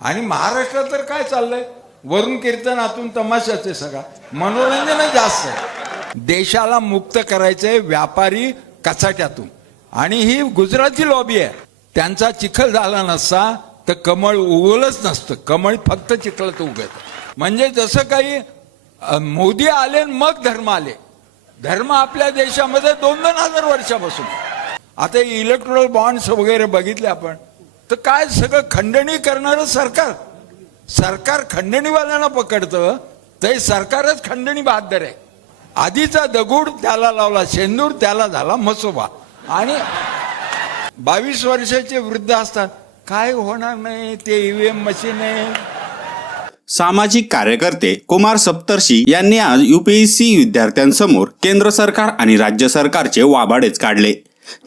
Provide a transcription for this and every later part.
आणि महाराष्ट्रात तर काय चाललंय? वरून कीर्तन आतून तमाशाच सगळा. मनोरंजन जास्त देशाला मुक्त करायचंय व्यापारी कचाट्यातून. आणि ही गुजराती लॉबी आहे. त्यांचा चिखल झाला नसता तर कमळ उगवलंच नसतं. कमळ फक्त चिखलात उगत म्हणजे जसं काही मोदी आले आणि मग धर्म आले. धर्म आपल्या देशामध्ये दोन दोन हजार वर्षापासून. आता इलेक्ट्रॉल बॉन्ड्स वगैरे बघितले आपण. तर काय सगळं खंडणी करणारं सरकार? सरकार खंडणीवाल्यांना पकडतं ते सरकारच खंडणी बहादर आहे. आधीचा दगुड त्याला लावला शेंदूर त्याला झाला मसोबा. आणि बावीस वर्षाचे वृद्ध असतात काय होणार नाही ते ईव्हीएम मशीन आहे. सामाजिक कार्यकर्ते कुमार सप्तर्षी यांनी आज युपीएससी विद्यार्थ्यांसमोर केंद्र सरकार आणि राज्य सरकारचे वाबाडेच काढले.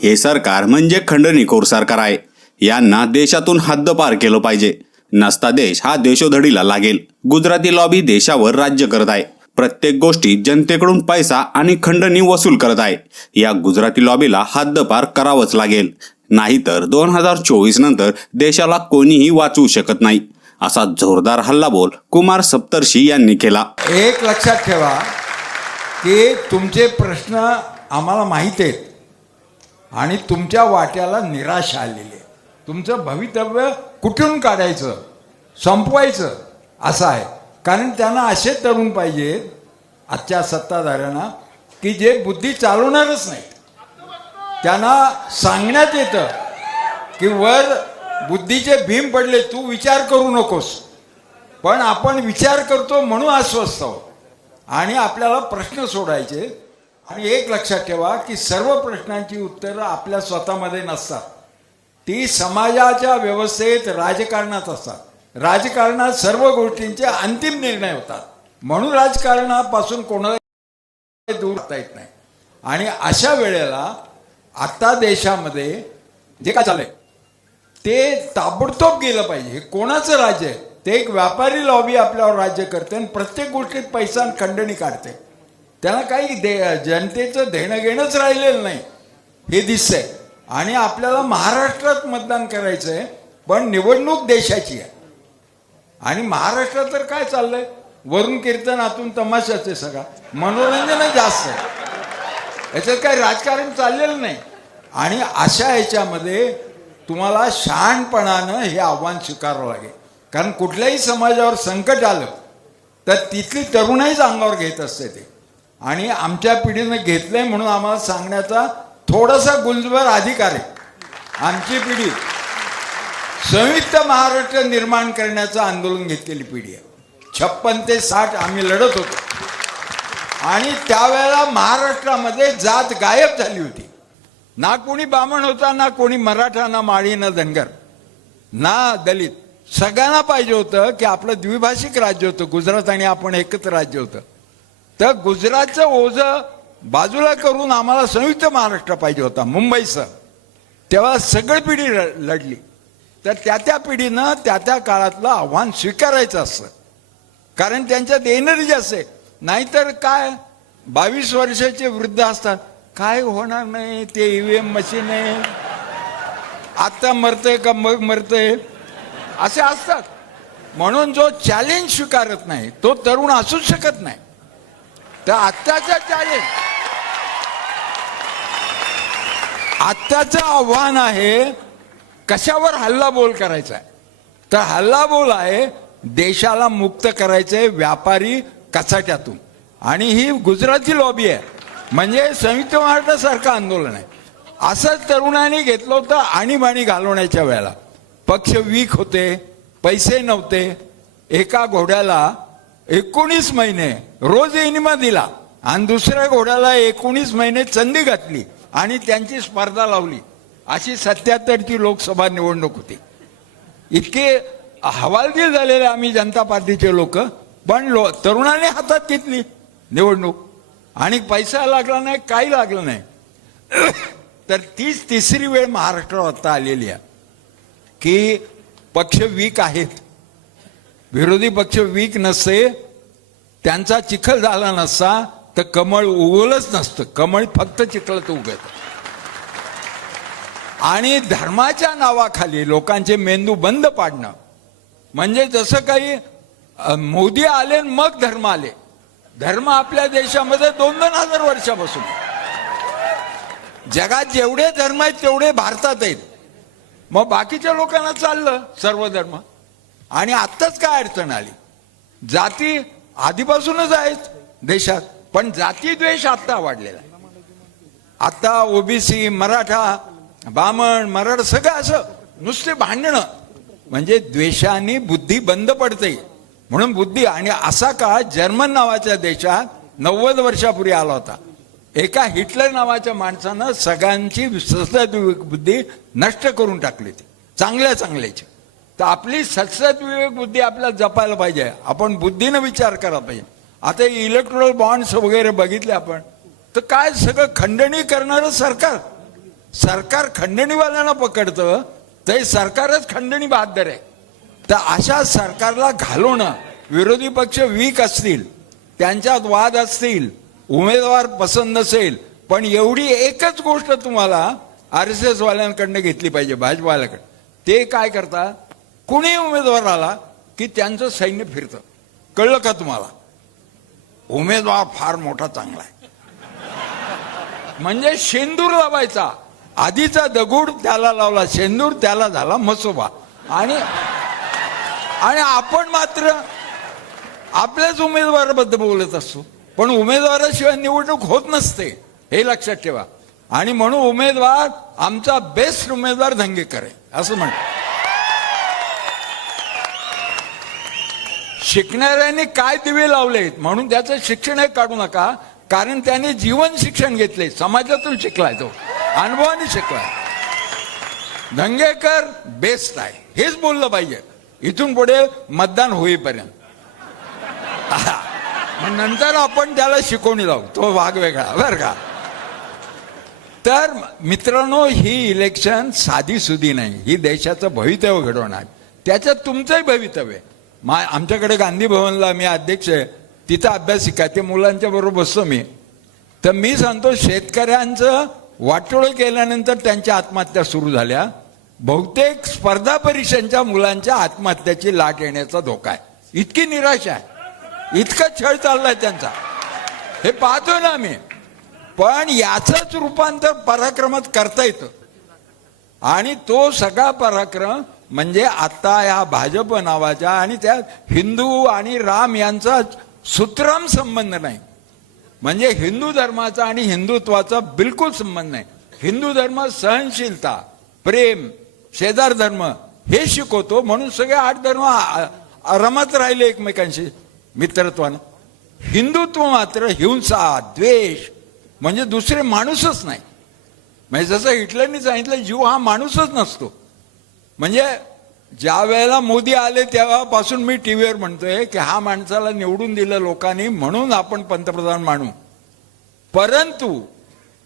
हे सरकार म्हणजे खंडणीखोर सरकार आहे. यांना देशातून हद्दपार केलं पाहिजे. नसता देश हा देशोधडीला लागेल. गुजराती लॉबी देशावर राज्य करत आहे. प्रत्येक गोष्टी जनतेकडून पैसा आणि खंडणी वसूल करत आहे. या गुजराती लॉबीला हद्दपार करावंच लागेल. नाहीतर दोन हजार चोवीस नंतर देशाला कोणीही वाचवू शकत नाही. असा जोरदार हल्लाबोल कुमार सप्तर्षी यांनी केला. एक लक्षात ठेवा की तुमचे प्रश्न आम्हाला माहीत आहेत आणि तुमच्या वाट्याला निराशा आलेली तुमचं भवितव्य कुठून काढायचं? संपवायचं? असं आहे. कारण त्यांना असे तरुण पाहिजेत आजच्या सत्ताधाऱ्यांना की जे बुद्धी चालवणारच नाहीत त्यांना सांगण्यात येतं की वर बुद्धीचे भीम पडले तू विचार करू नकोस. पण आपण विचार करतो म्हणून अस्वस्थ आहोत. आणि आपल्याला प्रश्न सोडायचे. आणि एक लक्षात ठेवा की सर्व प्रश्नांची उत्तरं आपल्या स्वतःमध्ये नसतात. ती समाजाच्या व्यवस्थेत राजकारणात असतात. राजकारणात सर्व गोष्टींचे अंतिम निर्णय होतात. म्हणून राजकारणापासून कोणाला दूर राहता येत नाही. आणि अशा वेळेला आता देशामध्ये जे काय चाललंय ते ताबडतोब गेलं पाहिजे. हे कोणाचं राज्य आहे? ते एक व्यापारी लॉबी आपल्यावर राज्य करते आणि प्रत्येक गोष्टीत पैसा आणि खंडणी काढते. त्यांना काही दे जनतेचं देणं घेणंच राहिलेलं नाही. हे दिसतंय. आणि आपल्याला महाराष्ट्रात मतदान करायचं आहे पण निवडणूक देशाची आहे. आणि महाराष्ट्रात तर काय चाललंय? वरून कीर्तन आतून तमाशाच आहे सगळा. मनोरंजन जास्त आहे. याच्यात काही राजकारण चाललेलं नाही. आणि अशा ह्याच्यामध्ये तुम्हाला शहाणपणानं हे आव्हान स्वीकारावं लागेल. कारण कुठल्याही समाजावर संकट आलं तर तिथली तरुणाईच अंगावर घेत असते ते. आणि आमच्या पिढीनं घेतलंय म्हणून आम्हाला सांगण्याचा थोडासा गुंजभर अधिकार आहे. आमची पिढी संयुक्त महाराष्ट्र निर्माण करण्याचं आंदोलन घेतलेली पिढी आहे. छप्पन ते साठ आम्ही लढत होतो. आणि त्यावेळेला महाराष्ट्रामध्ये जात गायब झाली होती. ना कोणी बामण होता ना कोणी मराठा ना माळी ना धनगर. ना दलित. सगळ्यांना पाहिजे होतं की आपलं द्विभाषिक राज्य होतं. गुजरात आणि आपण एकत्र राज्य होतं. तर गुजरातचं ओझं बाजूला करून आम्हाला संयुक्त महाराष्ट्र पाहिजे होता मुंबईचं तेव्हा सगळी पिढी लढली. तर त्या त्या पिढीनं त्या त्या काळातलं आव्हान स्वीकारायचं असतं कारण त्यांच्यात एनर्जी असते नाहीतर काय? बावीस वर्षाचे वृद्ध असतात. काय होणार नाही ते ईव्हीएम मशीन आहे. आत्ता मरतंय का मग मरतंय? असे असतात. म्हणून जो चॅलेंज स्वीकारत नाही तो तरुण असूच शकत नाही. तर आत्ताचा चॅलेंज आत्ताचं आव्हान आहे कशावर हल्लाबोल करायचा? आहे तर हल्लाबोल आहे देशाला मुक्त करायचंय व्यापारी कचाट्यातून. आणि ही गुजराती लॉबी आहे. म्हणजे संयुक्त महाराष्ट्रासारखं आंदोलन आहे. असंच तरुणांनी घेतलं होतं आणीबाणी घालवण्याच्या वेळेला. पक्ष वीक होते पैसे नव्हते. एका घोड्याला एकोणीस महिने रोज इनिमा दिला. आणि दुसऱ्या घोड्याला एकोणीस महिने चंदी घातली. आणि त्यांची स्पर्धा लावली. अशी सत्याहत्तरची लोकसभा निवडणूक होती. इतके हवालदिल झालेले आम्ही जनता पार्टीचे लोक पण लो तरुणाने हातात घेतली निवडणूक. आणि पैसा लागला नाही काही लागलं नाही. तर तीच तिसरी वेळ महाराष्ट्रावर आता आलेली आहे. की पक्ष वीक आहेत. विरोधी पक्ष वीक नसते त्यांचा चिखल झाला नसता तर कमळ उगवलंच नसतं. कमळ फक्त चिखलात उगत आणि धर्माच्या नावाखाली लोकांचे मेंदू बंद पाडणं. म्हणजे जसं काही मोदी आले मग धर्म आले. धर्म आपल्या देशामध्ये दोन दोन हजार वर्षापासून. जगात जेवढे धर्म आहेत तेवढे भारतात आहेत. मग बाकीच्या लोकांना चाललं सर्व धर्म. आणि आत्ताच काय अडचण आली? जाती आधीपासूनच आहेत देशात. पण जातीद्वेष आत्ता वाढलेला आहे. आता ओबीसी मराठा बामण मराठ सगळं असं नुसते भांडणं. म्हणजे द्वेषाने बुद्धी बंद पडते. म्हणून बुद्धी आणि असा का जर्मन नावाच्या देशात नव्वद वर्षापूर्वी आला होता. एका हिटलर नावाच्या माणसानं सगळ्यांची सत्सद्विवेक बुद्धी नष्ट करून टाकली ती चांगल्या चांगल्याची. तर आपली सत्सद्विवेक बुद्धी आपल्याला जपायला पाहिजे. आपण बुद्धीनं विचार करायला पाहिजे. आता इलेक्ट्रोल बॉन्ड्स वगैरे बघितले आपण तर काय सगळं खंडणी करणारं सरकार? सरकार खंडणीवाल्यांना पकडतं ते सरकारच खंडणी बहादर आहे. तर अशा सरकारला घालवणं विरोधी पक्ष वीक असतील त्यांच्यात वाद असतील उमेदवार पसंत नसेल पण एवढी एकच गोष्ट तुम्हाला आर एस एस वाल्यांकडनं घेतली पाहिजे भाजपवाल्याकडे. ते काय करतात कुणी उमेदवार आला की त्यांचं सैन्य फिरतं. कळलं का तुम्हाला? उमेदवार फार मोठा चांगला आहे. म्हणजे शेंदूर लावायचा. आधीचा दगड त्याला लावला शेंदूर त्याला झाला मसोबा. आणि आणि आपण मात्र आपल्याच उमेदवाराबद्दल बोलत असतो पण उमेदवाराशिवाय निवडणूक होत नसते हे लक्षात ठेवा. आणि म्हणून उमेदवार आमचा बेस्ट उमेदवार धंगेकर आहे असं म्हणतो शिकणाऱ्यांनी काय दिवे लावलेत? म्हणून त्याचं शिक्षणही काढू नका. कारण त्याने जीवन शिक्षण घेतले. समाजातून शिकलाय तो. अनुभवाने शिकलाय. धंगेकर बेस्ट आहे. हेच बोललं पाहिजे. इथून पुढे मतदान होईपर्यंत. नंतर आपण त्याला शिकवणी लावू. तो भाग वेगळा बरं का? तर मित्रांनो ही इलेक्शन साधी सुधी नाही. ही देशाचं भवितव्य घडवणार. त्याच्यात तुमचंही भवितव्य आहे. मा आमच्याकडे गांधी भवनला मी अध्यक्ष आहे. तिथं अभ्यासिका ते मुलांच्या बरोबर बसतो मी. तर मी सांगतो शेतकऱ्यांचं वाटोळं केल्यानंतर त्यांच्या आत्महत्या सुरू झाल्या. बहुतेक स्पर्धा परीक्षांच्या मुलांच्या आत्महत्याची लाट येण्याचा धोका आहे. इतकी निराशा आहे. इतका छळ चाललाय त्यांचा. हे पाहतोय ना आम्ही. पण याचंच रूपांतर पराक्रमात करता येतं. आणि तो सगळा पराक्रम म्हणजे आता या भाजप नावाच्या आणि त्यात हिंदू आणि राम यांचा सुतराम संबंध नाही. म्हणजे हिंदू धर्माचा आणि हिंदुत्वाचा बिलकुल संबंध नाही. हिंदू धर्म सहनशीलता प्रेम शेजार धर्म हे शिकवतो म्हणून सगळे आठ धर्म रमत राहिले एकमेकांशी मित्रत्वानं. हिंदुत्व मात्र हिंसा द्वेष म्हणजे दुसरे माणूसच नाही. म्हणजे जसं हिटलरनी सांगितलं जीव हा माणूसच नसतो. म्हणजे ज्या वेळेला मोदी आले तेव्हापासून मी टीव्हीवर म्हणतोय की हा माणसाला निवडून दिलं लोकांनी म्हणून आपण पंतप्रधान मानू. परंतु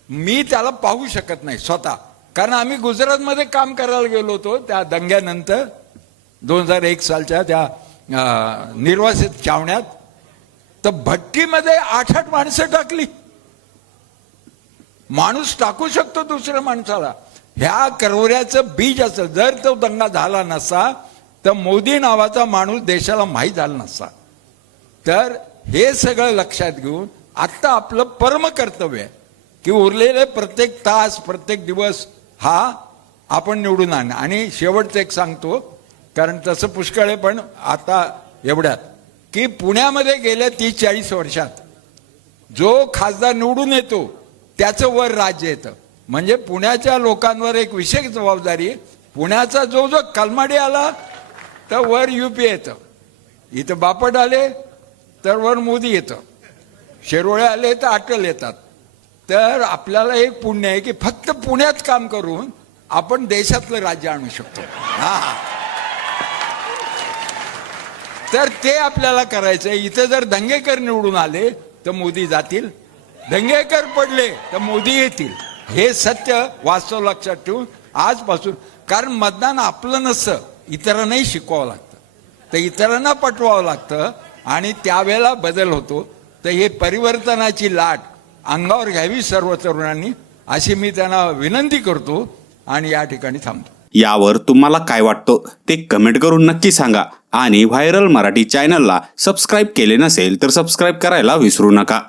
मी त्याला पाहू शकत नाही स्वतः. कारण आम्ही गुजरातमध्ये काम करायला गेलो होतो त्या दंग्यानंतर दोन हजार एक सालच्या त्या निर्वासित छावण्यात. तर भट्टीमध्ये आठ आठ माणसं टाकली. माणूस टाकू शकतो दुसऱ्या माणसाला. ह्या करवऱ्याचं बीज असं जर तो दंगा झाला नसता तर मोदी नावाचा माणूस देशाला माहीत झाला नसता तर हे सगळं लक्षात घेऊन आत्ता आपलं परम कर्तव्य आहे की उरलेले प्रत्येक तास प्रत्येक दिवस हा आपण निवडून आण आणि शेवटचं एक सांगतो कारण तसं पुष्कळ आहे पण आता एवढ्यात की पुण्यामध्ये गेल्या तीस चाळीस वर्षात जो खासदार निवडून येतो त्याचं वर राज्य येतं. म्हणजे पुण्याच्या लोकांवर एक विशेष जबाबदारी पुण्याचा जो जो कलमाडी आला तर वर युपी येतं. इथं बापट आले तर वर मोदी येतं. शिरोळे आले तर अटल येतात. तर आपल्याला एक पुण्य आहे की फक्त पुण्यात काम करून आपण देशातलं राज्य आणू शकतो. हा. तर ते आपल्याला करायचं आहे इथं जर दंगेकर निवडून आले तर मोदी जातील. दंगेकर पडले तर मोदी येतील. हे सत्य वास्तव लक्षात ठेवून आजपासून कारण मतदान आपलं नसतं इतरांनाही शिकवावं लागतं. तर इतरांना पटवावं लागतं आणि त्यावेळेला बदल होतो. तर हे परिवर्तनाची लाट अंगावर घ्यावी सर्व तरुणांनी अशी मी त्यांना विनंती करतो आणि या ठिकाणी थांबतो. यावर तुम्हाला काय वाटतं ते कमेंट करून नक्की सांगा आणि व्हायरल मराठी चॅनलला सबस्क्राईब केले नसेल तर सबस्क्राईब करायला विसरू नका.